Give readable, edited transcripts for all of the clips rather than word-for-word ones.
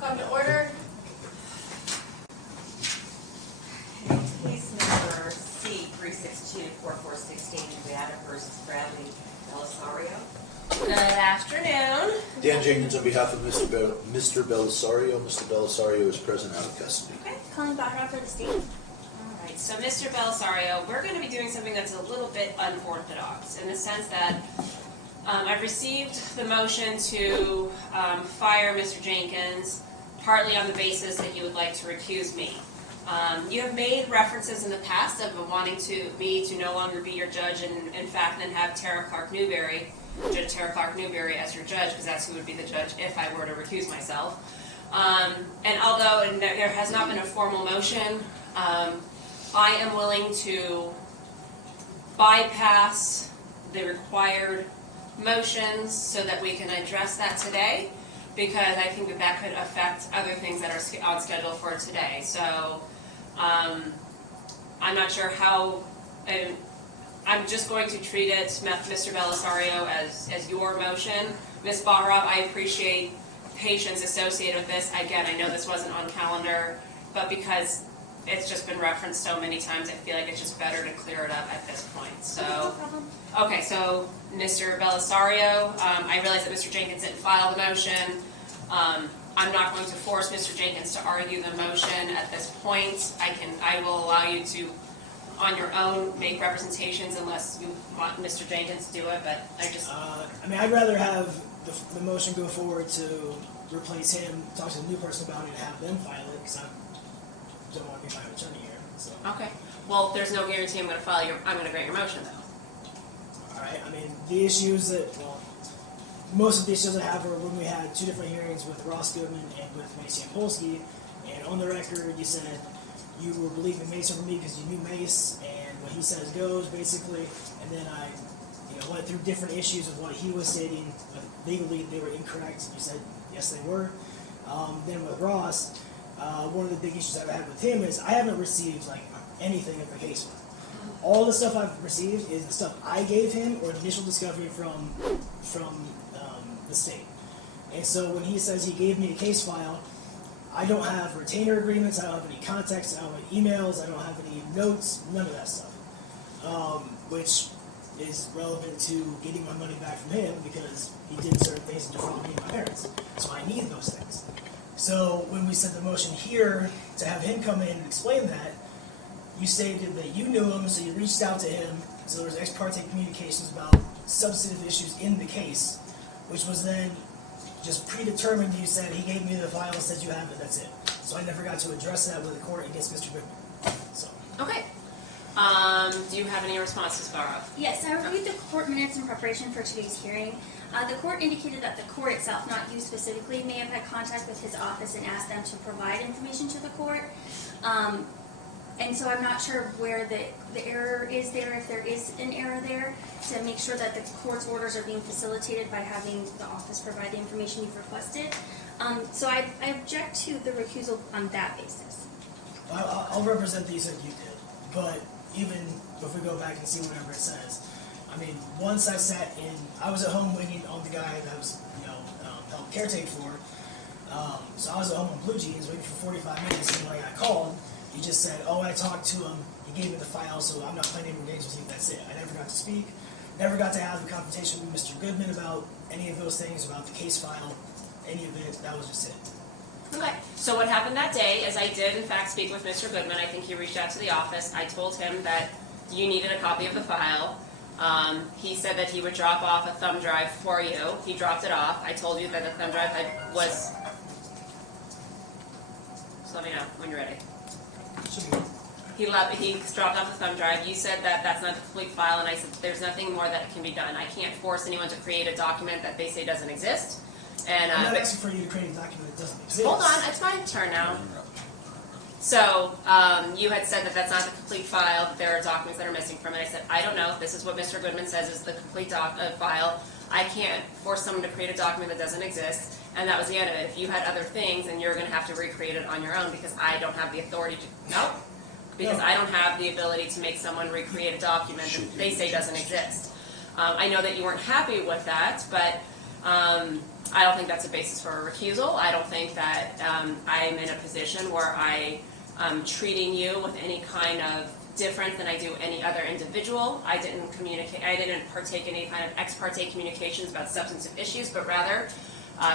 Come to order. Case number C-362-4416, Nevada versus Bradley Bellisario. Good afternoon. Dan Jenkins on behalf of Mr. Bellisario. Mr. Bellisario is present out of custody. Okay, Colleen Baharav for the state. Alright, so Mr. Bellisario, we're going to be doing something that's a little bit unorthodox in the sense that I've received the motion to fire Mr. Jenkins partly on the basis that you would like to recuse me. You have made references in the past of wanting me to no longer be your judge and in fact then have Judge Tara Clark Newberry as your judge, because that's who would be the judge if I were to recuse myself. And although there has not been a formal motion, I am willing to bypass the required motions so that we can address that today, because I think that could affect other things that are on schedule for today. So I'm not sure how. I'm just going to treat it, Mr. Bellisario, as your motion. Ms. Baharav, I appreciate patience associated with this. Again, I know this wasn't on calendar, but because it's just been referenced so many times, I feel like it's just better to clear it up at this point. So, No problem. okay, so Mr. Bellisario, I realize that Mr. Jenkins didn't file the motion. I'm not going to force Mr. Jenkins to argue the motion at this point. I will allow you to, on your own, make representations unless you want Mr. Jenkins to do it, but I just... I'd rather have the motion go forward to replace him, talk to the new person about it, and have them file it, because I don't want to be my attorney here. So. Okay. Well, there's no guarantee I'm going to grant your motion, though. Alright, the issues that, most of the issues I have were when we had two different hearings with Ross Goodman and with Mace Polsky, and on the record you said you were believing Mace over me because you knew Mace, and what he says goes, basically, and then I went through different issues of what he was stating, but legally they were incorrect. You said yes they were. Then with Ross, one of the big issues I've had with him is I haven't received anything of the case file. All the stuff I've received is the stuff I gave him or the initial discovery from the state. And so when he says he gave me a case file, I don't have retainer agreements, I don't have any contacts, I don't have any emails, I don't have any notes, none of that stuff. Which is relevant to getting my money back from him because he did certain things to defraud me and my parents. So I need those things. So when we sent the motion here to have him come in and explain that, you stated that you knew him, so you reached out to him, so there was ex parte communications about substantive issues in the case, which was then just predetermined. You said he gave me the file and said you have it, that's it. So I never got to address that with the court against Mr. Goodman. So. Okay. Do you have any responses, Baharav? Yes, I reviewed the court minutes in preparation for today's hearing. The court indicated that the court itself, not you specifically, may have had contact with his office and asked them to provide information to the court. And so I'm not sure where the error is there, if there is an error there, to make sure that the court's orders are being facilitated by having the office provide the information you've requested. So I object to the recusal on that basis. I'll represent these as you did, but even if we go back and see whatever it says, once I sat in, I was at home waiting on the guy that I was, helped caretake for. So I was at home on Blue Jeans waiting for 45 minutes, and when I got called, he just said, oh, I talked to him, he gave me the file, so I'm not playing any games with you, that's it. I never got to speak, never got to have a conversation with Mr. Goodman about any of those things, about the case file, any of it, that was just it. Okay. So what happened that day is I did, in fact, speak with Mr. Goodman. I think he reached out to the office. I told him that you needed a copy of the file. He said that he would drop off a thumb drive for you. He dropped it off. I told you that the thumb drive was... Just let me know when you're ready. He dropped off the thumb drive. You said that that's not the complete file, and I said there's nothing more that can be done. I can't force anyone to create a document that they say doesn't exist. And I'm not asking for you to create a document that doesn't exist. Hold on, it's my turn now. So you had said that that's not the complete file, that there are documents that are missing from it. I said, I don't know. This is what Mr. Goodman says is the complete file. I can't force someone to create a document that doesn't exist. And that was the end of it. If you had other things, then you're going to have to recreate it on your own because I don't have the authority to... No. Because I don't have the ability to make someone recreate a document that they say doesn't exist. I know that you weren't happy with that, but I don't think that's a basis for a recusal. I don't think that I'm in a position where I am treating you with any kind of different than I do any other individual. I didn't partake in any kind of ex parte communications about substantive issues, but rather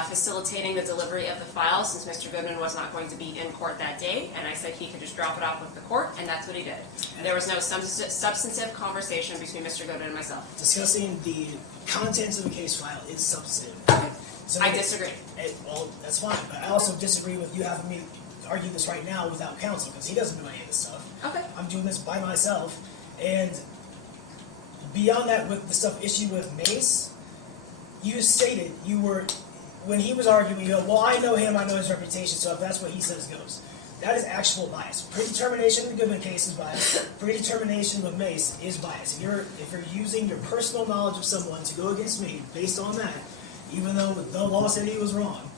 facilitating the delivery of the file since Mr. Goodman was not going to be in court that day, and I said he could just drop it off with the court, and that's what he did. There was no substantive conversation between Mr. Goodman and myself. Discussing the contents of the case file is substantive. So I disagree. Well, that's fine, but I also disagree with you having me argue this right now without counsel, because he doesn't do any of this stuff. Okay. I'm doing this by myself, and beyond that, with the issue with Mace, you stated you were, when he was arguing, you go, well, I know him, I know his reputation, so if that's what he says goes. That is actual bias. Predetermination in the Goodman case is bias. Predetermination with Mace is bias. If you're using your personal knowledge of someone to go against me based on that, even though the law said he was wrong,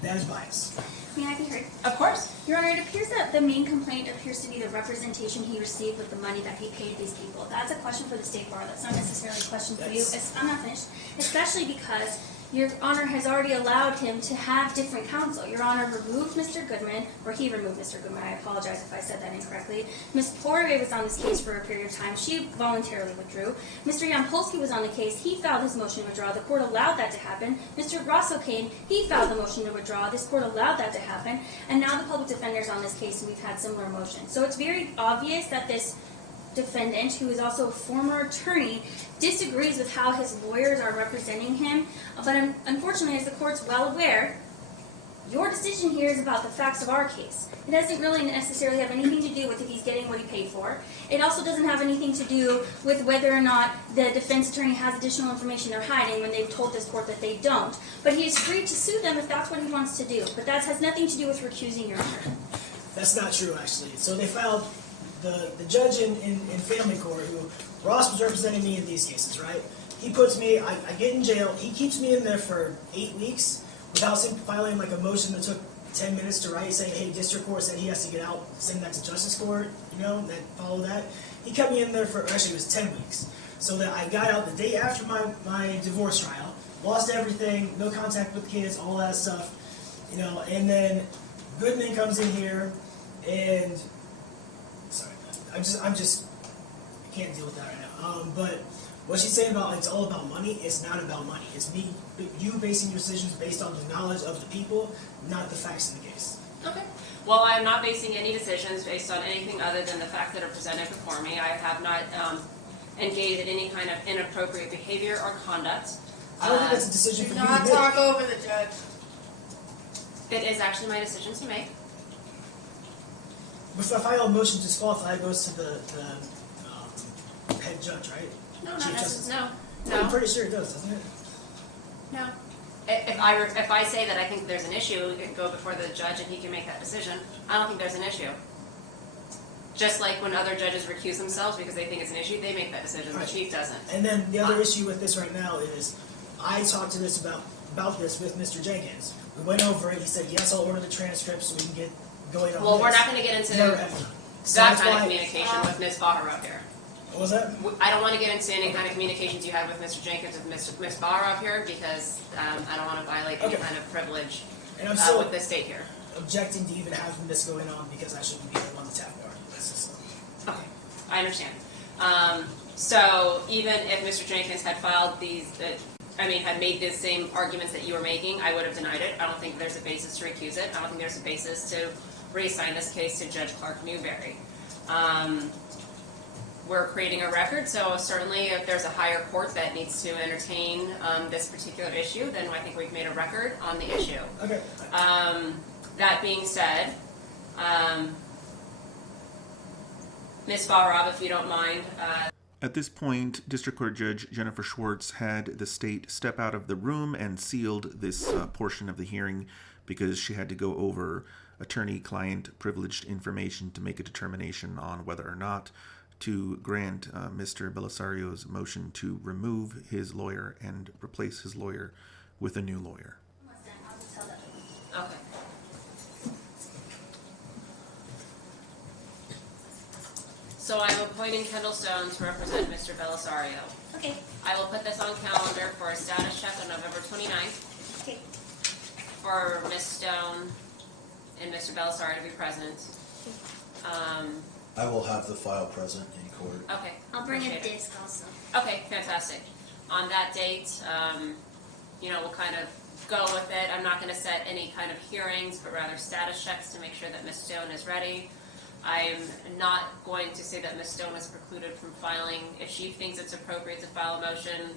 that is bias. May I be heard? Of course. Your Honor, it appears that the main complaint appears to be the representation he received with the money that he paid these people. That's a question for the State Bar. That's not necessarily a question for you. I'm not finished. Especially because Your Honor has already allowed him to have different counsel. Your Honor removed Mr. Goodman, or he removed Mr. Goodman. I apologize if I said that incorrectly. Ms. Poirier was on this case for a period of time. She voluntarily withdrew. Mr. Yampolsky was on the case. He filed his motion to withdraw. The court allowed that to happen. Mr. Grosso came. He filed the motion to withdraw. This court allowed that to happen. And now the public defender's on this case, and we've had similar motions. So it's very obvious that this defendant, who is also a former attorney, disagrees with how his lawyers are representing him. But unfortunately, as the court's well aware, your decision here is about the facts of our case. It doesn't really necessarily have anything to do with if he's getting what he paid for. It also doesn't have anything to do with whether or not the defense attorney has additional information they're hiding when they've told this court that they don't. But he is free to sue them if that's what he wants to do. But that has nothing to do with recusing your Honor. That's not true, actually. So they filed, the judge in family court, who Ross was representing me in these cases, right? He puts me, I get in jail, he keeps me in there for 8 weeks without filing like a motion that took 10 minutes to write, saying, hey, district court said he has to get out, send that to justice court, that follow that. He kept me in there for, actually it was 10 weeks. So that I got out the day after my divorce trial, lost everything, no contact with kids, all that stuff, and then Goodman comes in here and, sorry, I can't deal with that right now. But what she's saying about it's all about money, it's not about money. It's you basing your decisions based on the knowledge of the people, not the facts of the case. Okay. Well, I'm not basing any decisions based on anything other than the facts that are presented before me. I have not engaged in any kind of inappropriate behavior or conduct. I don't think that's a decision for Do you to not make. talk over the judge. It is actually my decision to make. If I file a motion to disqualify, it goes to the head judge, right? No, not Chief necessarily. Justice. No. I'm pretty sure it does, doesn't it? No. If I say that I think there's an issue, it can go before the judge and he can make that decision. I don't think there's an issue. Just like when other judges recuse themselves because they think it's an issue, they make that decision. Right. The chief doesn't. And then the other issue with this right now is, I talked to this about this with Mr. Jenkins. We went over it. He said, yes, I'll order the transcript so we can get going on Well, this. we're not going to get into Never have done. So that that's kind of why- communication with Ms. Baharav here. What was that? I don't want to get into any kind of communications you had with Mr. Jenkins with Ms. Baharav here because I don't want to violate any Okay. kind of privilege And I'm still with the state here. objecting to even having this going on because I shouldn't be on the tap bar. That's just, Okay, I understand. So even if Mr. Jenkins had filed had made the same arguments that you were making, I would have denied it. I don't think there's a basis to recuse it. I don't think there's a basis to reassign this case to Judge Clark Newberry. We're creating a record, so certainly if there's a higher court that needs to entertain this particular issue, then I think we've made a record on the issue. okay. That being said, Ms. Baharav, if you don't mind. At this point, District Court Judge Jennifer Schwartz had the state step out of the room and sealed this portion of the hearing because she had to go over attorney-client privileged information to make a determination on whether or not to grant Mr. Bellisario's motion to remove his lawyer and replace his lawyer with a new lawyer. I'll just tell that. Okay. So I'm appointing Kendall Stone to represent Mr. Bellisario. Okay. I will put this on calendar for a status check on November 29th. Okay. for Ms. Stone and Mr. Bellisario to be present. I will have the file present in court. Okay. I'll bring a appreciate it. disc also. Okay, fantastic. On that date, we'll kind of go with it. I'm not going to set any kind of hearings, but rather status checks to make sure that Ms. Stone is ready. I'm not going to say that Ms. Stone is precluded from filing. If she thinks it's appropriate to file a motion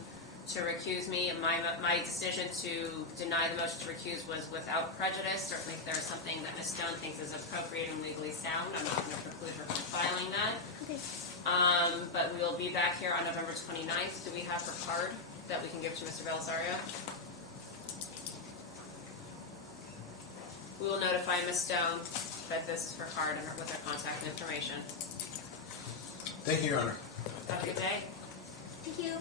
to recuse me, my decision to deny the motion to recuse was without prejudice. Certainly if there's something that Ms. Stone thinks is appropriate and legally sound, I'm not going to preclude her from filing that. Okay. But we will be back here on November 29th. Do we have her card that we can give to Mr. Bellisario? We will notify Ms. Stone that this is her card and with her contact information. Thank you, Your Honor. Have a good day. Thank you.